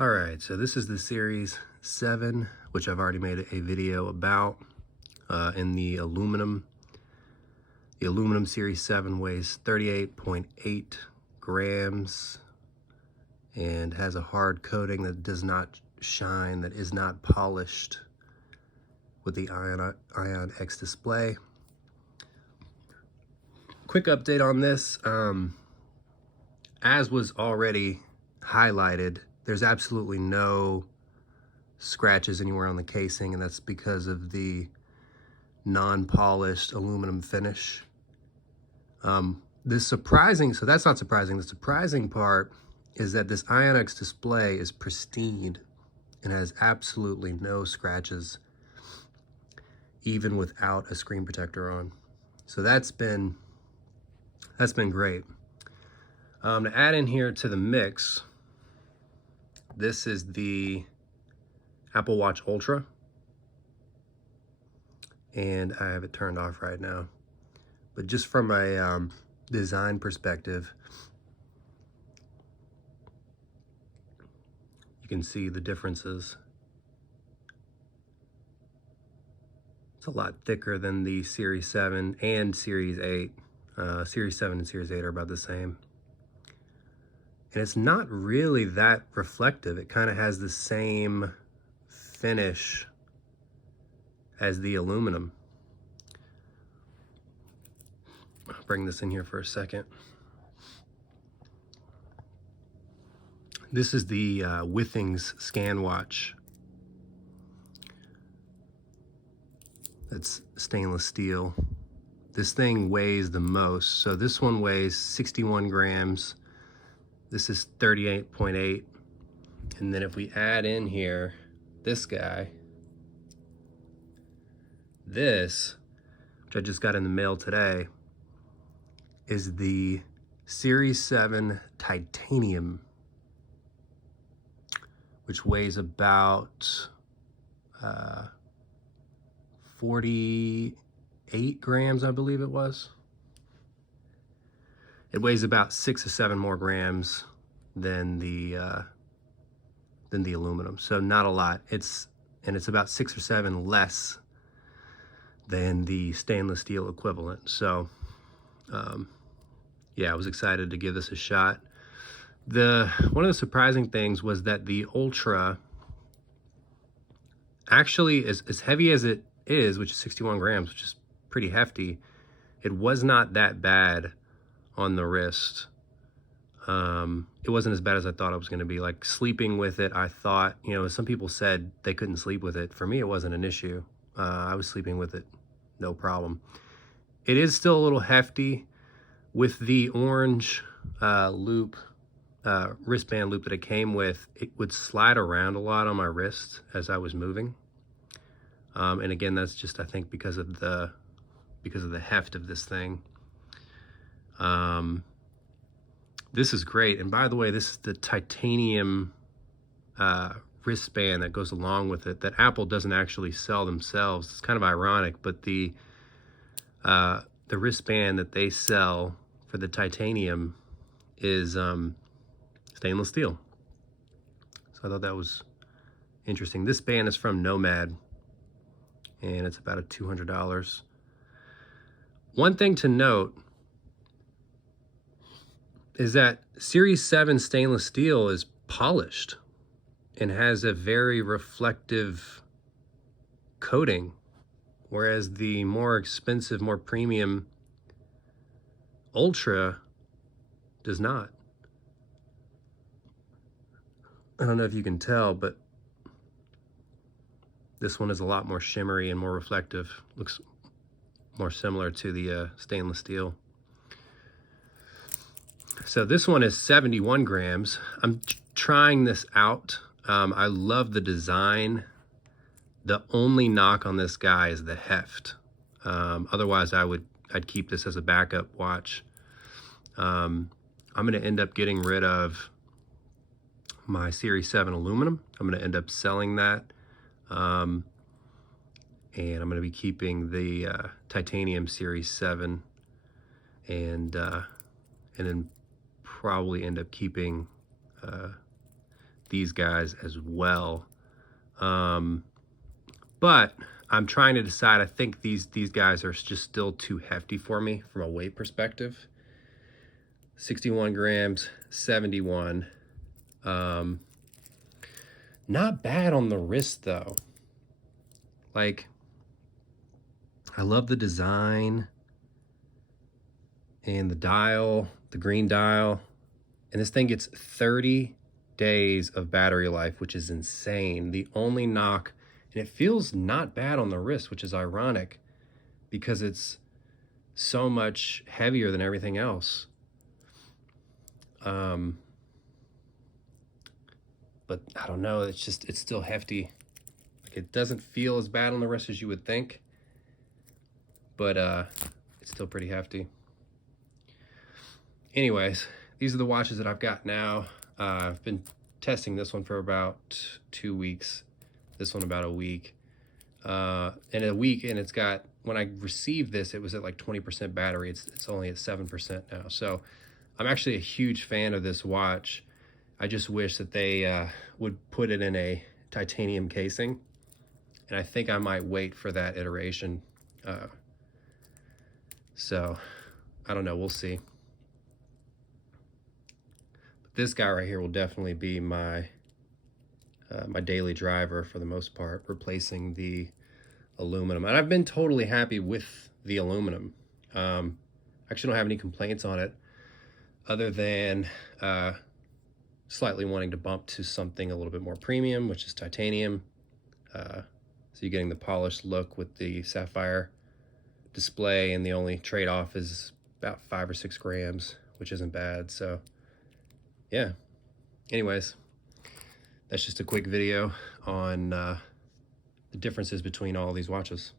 All right, so this is the Series 7, which I've already made a video about in the aluminum. The aluminum Series 7 weighs 38.8 grams and has a hard coating that does not shine, that is not polished with the Ion X display. Quick update on this. As was already highlighted, there's absolutely no scratches anywhere on the casing, and that's because of the non-polished aluminum finish. So that's not surprising. The surprising part is that this Ion X display is pristine and has absolutely no scratches, even without a screen protector on. So that's been great. To add in here to the mix, this is the Apple Watch Ultra, and I have it turned off right now. But just from a design perspective, you can see the differences. It's a lot thicker than the Series 7 and Series 8. Series 7 and Series 8 are about the same. And it's not really that reflective. It kind of has the same finish as the aluminum. I'll bring this in here for a second. This is the Withings ScanWatch. That's stainless steel. This thing weighs the most. So this one weighs 61 grams. This is 38.8. And then if we add in here this guy, this, which I just got in the mail today, is the Series 7 Titanium, which weighs about 48 grams, I believe it was. It weighs about 6 or 7 more grams than the aluminum, so not a lot. It's about 6 or 7 less than the stainless steel equivalent. So yeah, I was excited to give this a shot. One of the surprising things was that the Ultra actually, as heavy as it is, which is 61 grams, which is pretty hefty, it was not that bad on the wrist. It wasn't as bad as I thought it was going to be. Like, sleeping with it, I thought, some people said they couldn't sleep with it. For me, it wasn't an issue. I was sleeping with it, no problem. It is still a little hefty. With the orange wristband loop that it came with, it would slide around a lot on my wrist as I was moving. And again, that's just, I think, because of the heft of this thing. This is great. And by the way, this is the titanium wristband that goes along with it that Apple doesn't actually sell themselves. It's kind of ironic, but the wristband that they sell for the titanium is stainless steel. So I thought that was interesting. This band is from Nomad, and it's about $200. One thing to note is that Series 7 stainless steel is polished and has a very reflective coating, whereas the more expensive, more premium Ultra does not. I don't know if you can tell, but this one is a lot more shimmery and more reflective. Looks more similar to the stainless steel. So this one is 71 grams. I'm trying this out. I love the design. The only knock on this guy is the heft. Otherwise, I'd keep this as a backup watch. I'm going to end up getting rid of my Series 7 aluminum. I'm going to end up selling that. And I'm going to be keeping the titanium Series 7, and then probably end up keeping these guys as well. But I'm trying to decide. I think these guys are just still too hefty for me from a weight perspective. 61 grams, 71. Not bad on the wrist though. Like, I love the design and the dial, the green dial. And this thing gets 30 days of battery life, which is insane. The only knock, and it feels not bad on the wrist, which is ironic because it's so much heavier than everything else. But I don't know, it's still hefty. Like, it doesn't feel as bad on the wrist as you would think, but it's still pretty hefty. Anyways, these are the watches that I've got now. I've been testing this one for about 2 weeks, this one about a week. And it's got, when I received this, it was at like 20% battery. It's only at 7% now. So I'm actually a huge fan of this watch. I just wish that they would put it in a titanium casing. And I think I might wait for that iteration. So I don't know, we'll see. But this guy right here will definitely be my my daily driver for the most part, replacing the aluminum. And I've been totally happy with the aluminum. I actually don't have any complaints on it other than slightly wanting to bump to something a little bit more premium, which is titanium. So you're getting the polished look with the sapphire display, and the only trade-off is about 5 or 6 grams, which isn't bad. So yeah, anyways, that's just a quick video on the differences between all these watches.